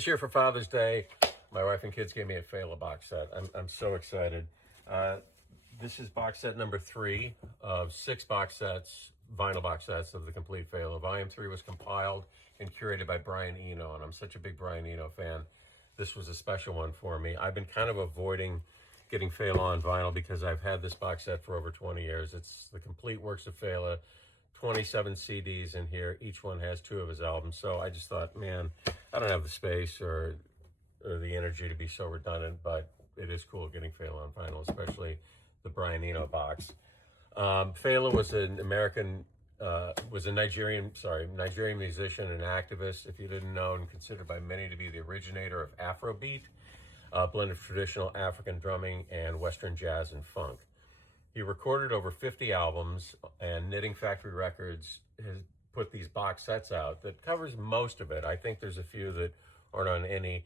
This year for Father's Day, my wife and kids gave me a Fela box set. I'm so excited. This is box set number 3 of 6 box sets, vinyl box sets of the complete Fela. Volume 3 was compiled and curated by Brian Eno, and I'm such a big Brian Eno fan. This was a special one for me. I've been kind of avoiding getting Fela on vinyl because I've had this box set for over 20 years. It's the complete works of Fela, 27 CDs in here. Each one has 2 of his albums. So I just thought, man, I don't have the space or the energy to be so redundant, but it is cool getting Fela on vinyl, especially the Brian Eno box. Fela was a Nigerian musician and activist, if you didn't know, and considered by many to be the originator of Afrobeat, a blend of traditional African drumming and Western jazz and funk. He recorded over 50 albums, and Knitting Factory Records has put these box sets out that covers most of it. I think there's a few that aren't on any.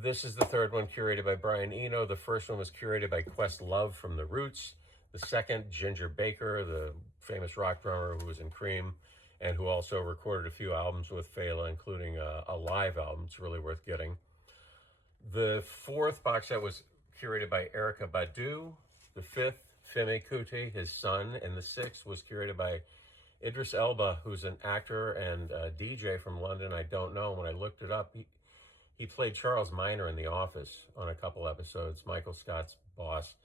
This is the 3rd one, curated by Brian Eno. The first one was curated by Questlove from The Roots. The second, Ginger Baker, the famous rock drummer who was in Cream and who also recorded a few albums with Fela, including a live album. It's really worth getting. The 4th box set was curated by Erykah Badu. The 5th, Felakuti, his son. And the 6th was curated by Idris Elba, who's an actor and DJ from London. I don't know. When I looked it up, he played Charles Minor in The Office on a couple episodes, Michael Scott's boss.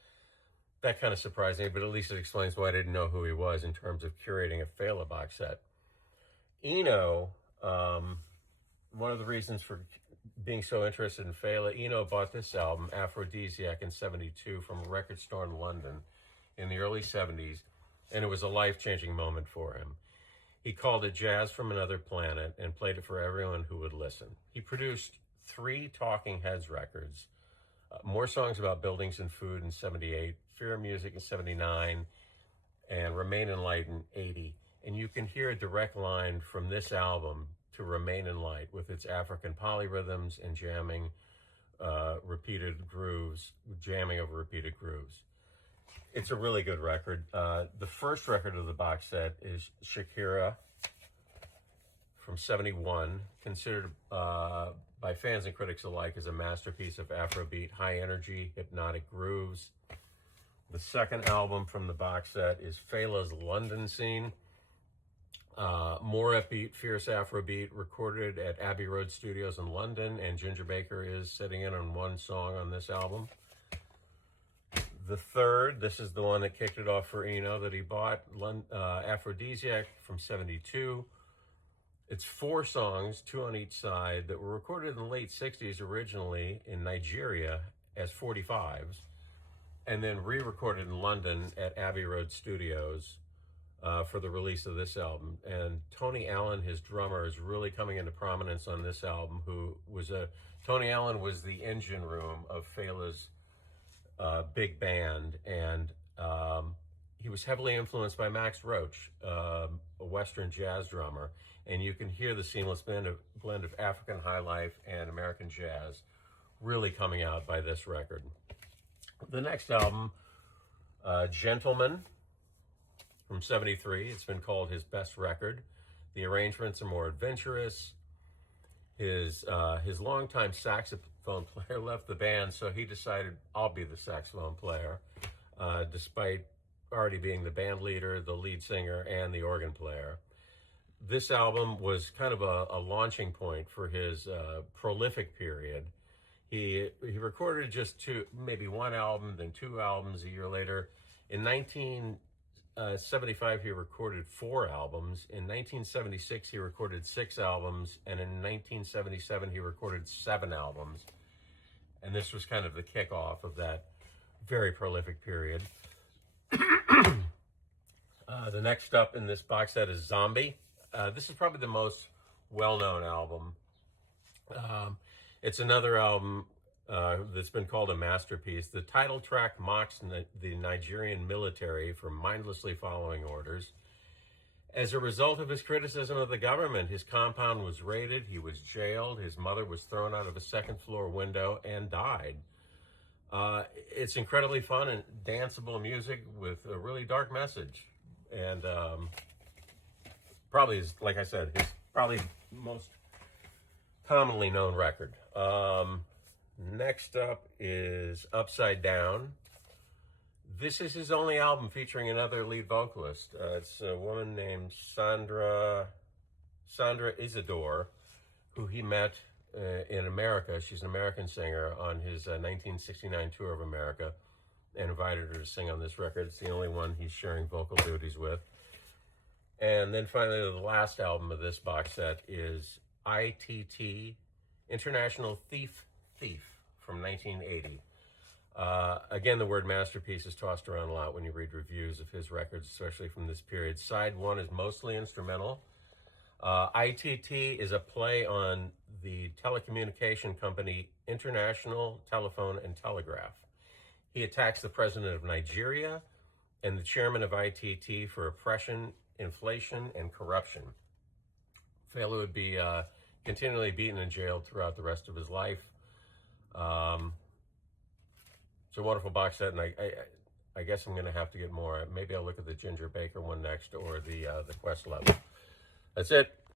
That kind of surprised me, but at least it explains why I didn't know who he was in terms of curating a Fela box set. Eno, one of the reasons for being so interested in Fela, Eno bought this album, Aphrodisiac, in '72 from a record store in London in the early 70s, and it was a life-changing moment for him. He called it jazz from another planet and played it for everyone who would listen. He produced 3 Talking Heads records, More Songs About Buildings and Food in '78, Fear of Music in '79, and Remain in Light in '80. And you can hear a direct line from this album to Remain in Light with its African polyrhythms and jamming over repeated grooves. It's a really good record. The first record of the box set is Shakira from '71, considered by fans and critics alike as a masterpiece of Afrobeat, high energy, hypnotic grooves. The second album from the box set is Fela's London Scene. More upbeat, fierce Afrobeat, recorded at Abbey Road Studios in London, and Ginger Baker is sitting in on one song on this album. The third, this is the one that kicked it off for Eno that he bought, Aphrodisiac from '72. It's 4 songs, 2 on each side, that were recorded in the late '60s originally in Nigeria as 45s, and then re-recorded in London at Abbey Road Studios for the release of this album. And Tony Allen, his drummer, is really coming into prominence on this album. Tony Allen was the engine room of Fela's big band, and he was heavily influenced by Max Roach, a Western jazz drummer, and you can hear the seamless blend of African high life and American jazz really coming out by this record. The next album, Gentleman, from '73. It's been called his best record. The arrangements are more adventurous. His longtime saxophone player left the band, so he decided, I'll be the saxophone player, despite already being the band leader, the lead singer, and the organ player. This album was kind of a launching point for his prolific period. He recorded just 2, maybe 1 album, then 2 albums a year later. In 1975, he recorded 4 albums. In 1976, he recorded 6 albums. And in 1977, he recorded 7 albums. And this was kind of the kickoff of that very prolific period. The next up in this box set is Zombie. This is probably the most well-known album. It's another album that's been called a masterpiece. The title track mocks the Nigerian military for mindlessly following orders. As a result of his criticism of the government, his compound was raided, he was jailed, his mother was thrown out of a 2nd-floor window and died. It's incredibly fun and danceable music with a really dark message. And probably, like I said, his probably most commonly known record. Next up is Upside Down. This is his only album featuring another lead vocalist. It's a woman named Sandra Isidore, who he met in America. She's an American singer on his 1969 tour of America, and invited her to sing on this record. It's the only one he's sharing vocal duties with. And then finally, the last album of this box set is ITT, International Thief from 1980. Again, the word masterpiece is tossed around a lot when you read reviews of his records, especially from this period. Side 1 is mostly instrumental. ITT is a play on the telecommunication company International Telephone and Telegraph. He attacks the president of Nigeria and the chairman of ITT for oppression, inflation, and corruption. Fela would be continually beaten and jailed throughout the rest of his life. It's a wonderful box set, and I guess I'm going to have to get more. Maybe I'll look at the Ginger Baker one next, or the Quest level. That's it.